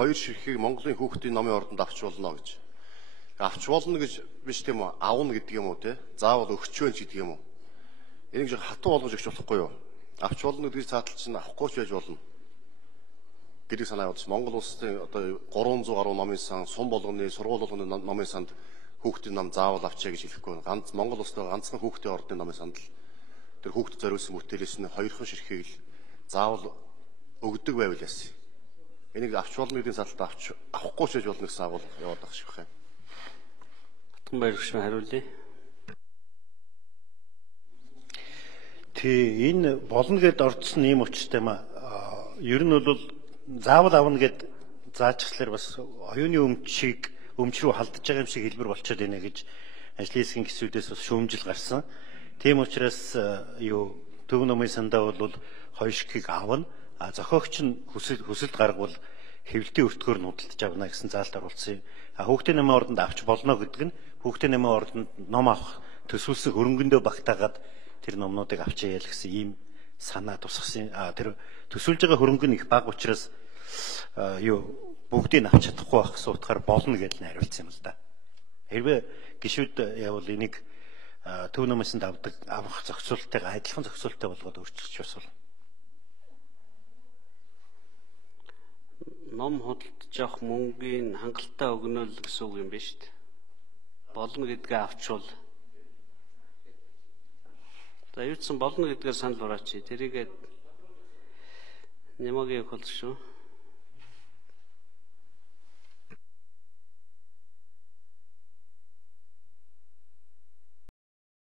хоёр ширхгийг Монголын хүүхдийн номын ордонд авч болно гэж. Авч болно гэж биш тийм үү? Авна гэдэг юм уу те? Заавал өгчөө ч гэдэг юм уу? Энийг жоо хатуу болгож өгч болохгүй юу? Авч болно гэдгийг цаатал чинь авахгүй ч байж болно. Гэдэг санаа явуулж Монгол улсын одоо 300 гаруй номын сан, сум болгоны, сургууль болгоны номын санд хүүхдийн ном заавал авчаа гэж хэлэхгүй. Ганц Монгол улстай ганцхан хүүхдийн ордны номын санд л тэр хүүхдэд зориулсан бүтээлээс нь хоёрхан ширхгийг л заавал өгдөг байвал яасан. Энийг авч болно гэдгийг цааталд авахгүй ч байж болно гэсэн агуулга яваад байгаа шиг байна. Баяр хөшөө хариулъя. Тий, энэ болно гэд орцсон ийм учиртай юм аа. Ер нь бол заавал авна гэд заачглаар бас оюуны өмчийг өмч рүү халдж байгаа юм шиг хэлбэр болчиход байна гэж ажлын хэсгийн гисүүдээс бас шүүмжил гарсан. Тийм учраас Төв номын сандаа бол хоёр ширхгийг авна. Зохиогч нь хүсэлт гаргавал хэвлэлтийн өртгөөр нь худалдаж авна гэсэн заалт оруулсан юм. Хүүхдийн намын ордонд авч болно гэдэг нь хүүхдийн намын ордонд ном авах төсвөлсөн хөрөнгөндөө багтаагаад тэр номнуудыг авчаа ял гэсэн ийм санаа тусгасан. Тэр төсвөлж байгаа хөрөнгө нь их бага учраас бүгдийг авч чадахгүй байх гэсэн утгаар болно гэж хариулсан юм л да. Хэрвээ гишүүд явал энийг Төв номын санд авах зохицуулалтыг адилхан зохицуулалттай болгоод өөрчилж бас болно. Ном худалдаж авах мөнгөний хангалттай өгнөл гэсэн үг юм биш үү? Болно гэдгээ авчвал. За юуцсан болно гэдгээр санал бараач. Тэрийгээ нэмэгийг хол шүү.